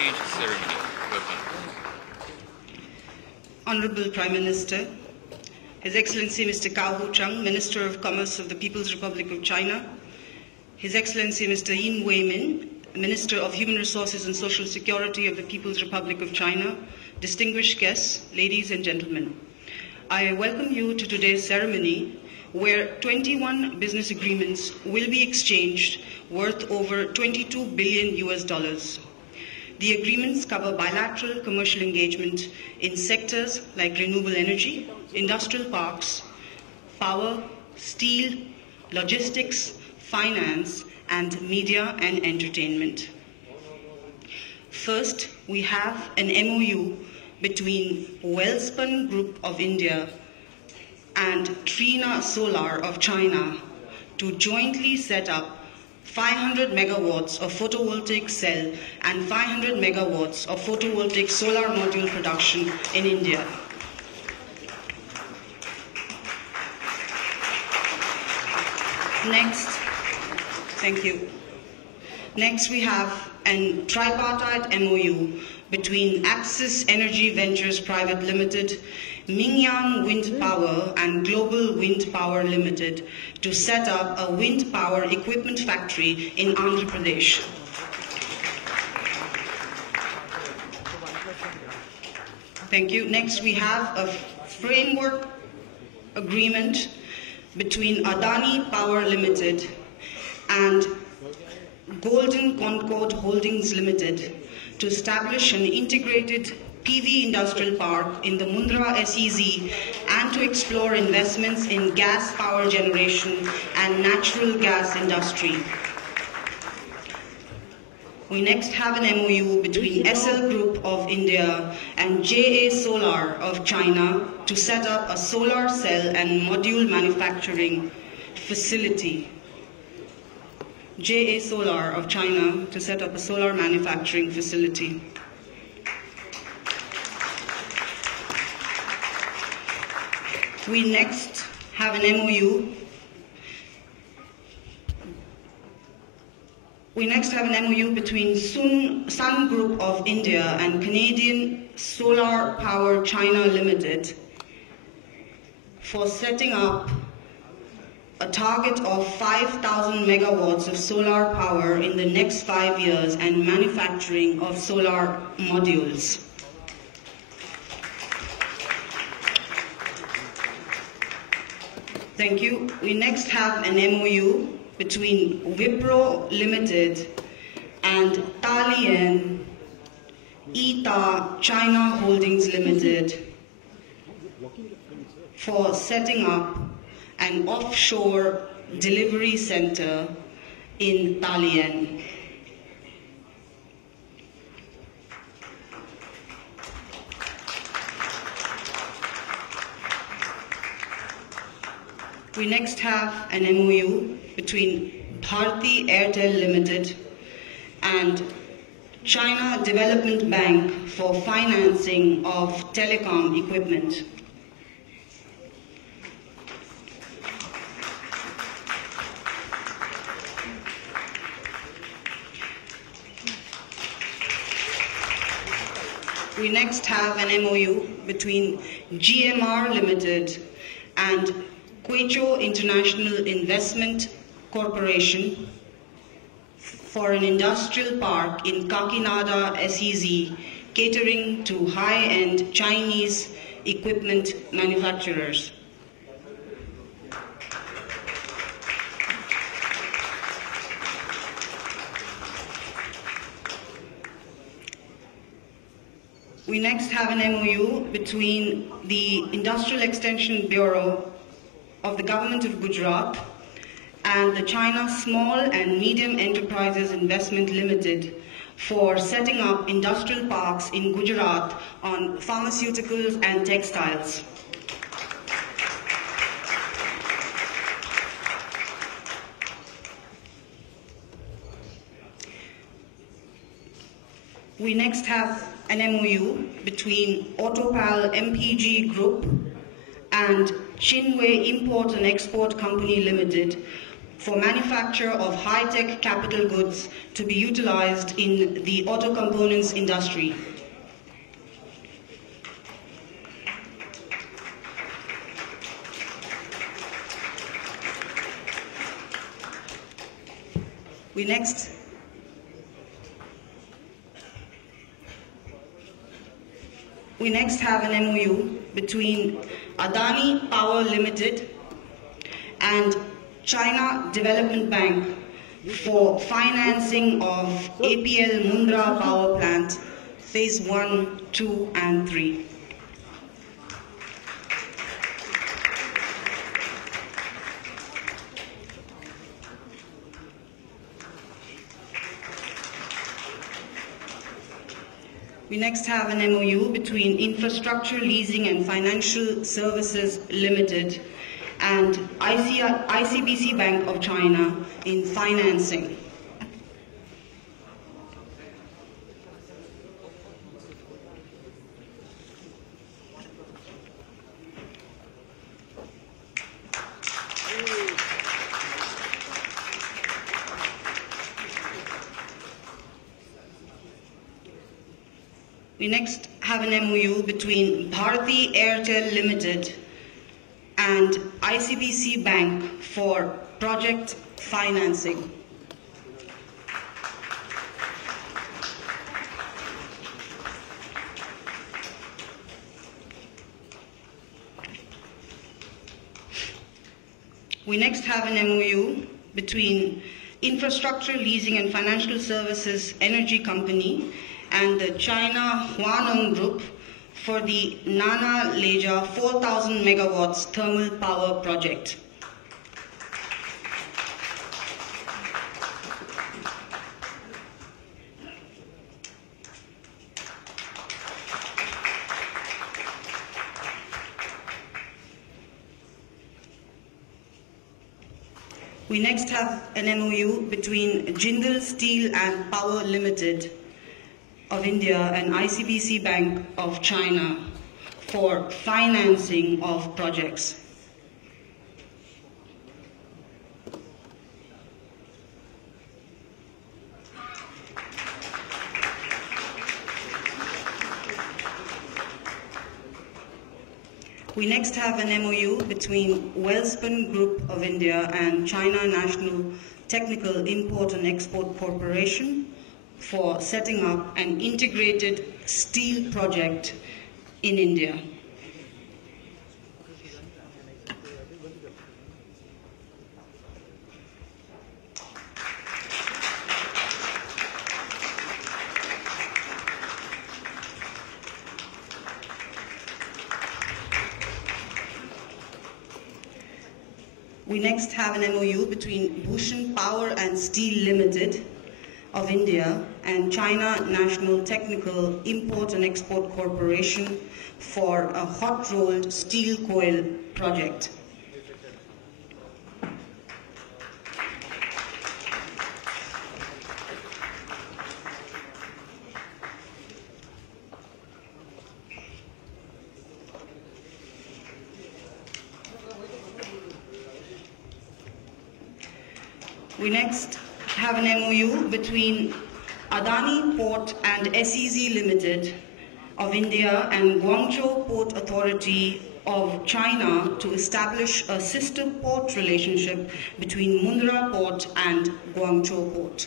exchange ceremony. Welcome. Honorable Prime Minister, His Excellency Mr. Cao Hu-chang, Minister of Commerce of the People's Republic of China, His Excellency Mr. Yin Wei-min, Minister of Human Resources and Social Security of the People's Republic of China, distinguished guests, ladies and gentlemen. I welcome you to today's ceremony where 21 business agreements will be exchanged worth over $22 billion. The agreements cover bilateral commercial engagement in sectors like renewable energy, industrial parks, power, steel, logistics, finance, and media and entertainment. First, we have an MOU between Welspun Group of India and Trina Solar of China to jointly set up 500 megawatts of photovoltaic cell and 500 megawatts of photovoltaic solar module production in India. Next, we have a tripartite MOU between Axis Energy Ventures Private Limited, Mingyang Wind Power, and Global Wind Power Limited to set up a wind power equipment factory in Andhra Pradesh. Thank you. Next, we have a framework agreement between Adani Power Limited and Golden Concord Holdings Limited to establish an integrated PV industrial park in the Mundra SEZ and to explore investments in gas power generation and natural gas industry. We next have an MOU between SL Group of India and JA Solar of China to set up a solar cell and module manufacturing facility. JA Solar of China to set up a solar manufacturing facility. We next have an MOU. Between Sun Group of India and Canadian Solar Power China Limited for setting up a target of 5,000 megawatts of solar power in the next 5 years and manufacturing of solar modules. Thank you. We next have an MOU between Wipro Limited and Dalian ETA China Holdings Limited for setting up an offshore delivery center in Dalian. We next have an MOU between Bharti Airtel Limited and China Development Bank for financing of telecom equipment. We next have an MOU between GMR Limited and Quecho International Investment Corporation for an industrial park in Kakinada SEZ catering to high-end Chinese equipment manufacturers. We next have an MOU between the Industrial Extension Bureau of the Government of Gujarat and the China Small and Medium Enterprises Investment Limited for setting up industrial parks in Gujarat on pharmaceuticals and textiles. We next have an MOU between Autopal MPG Group and Chinwei Import and Export Company Limited for manufacture of high-tech capital goods to be utilized in the auto components industry. We next have an MOU between Adani Power Limited and China Development Bank for financing of APL Mundra Power Plant, Phase 1, 2, and 3. We next have an MOU between Infrastructure Leasing and Financial Services Limited and ICBC Bank of China in financing. We next have an MOU between Bharti Airtel Limited and ICBC Bank for project financing. We next have an MOU between Infrastructure Leasing and Financial Services Energy Company and the China Huaneng Group for the Nana Leja 4,000 megawatts thermal power project. We next have an MOU between Jindal Steel and Power Limited of India and ICBC Bank of China for financing of projects. We next have an MOU between Welspun Group of India and China National Technical Import and Export Corporation for setting up an integrated steel project in India. We next have an MOU between Bhushan Power and Steel Limited of India and China National Technical Import and Export Corporation for a hot-rolled steel coil project. We next have an MOU between Adani Port and SEZ Limited of India and Guangzhou Port Authority of China to establish a sister port relationship between Mundra Port and Guangzhou Port.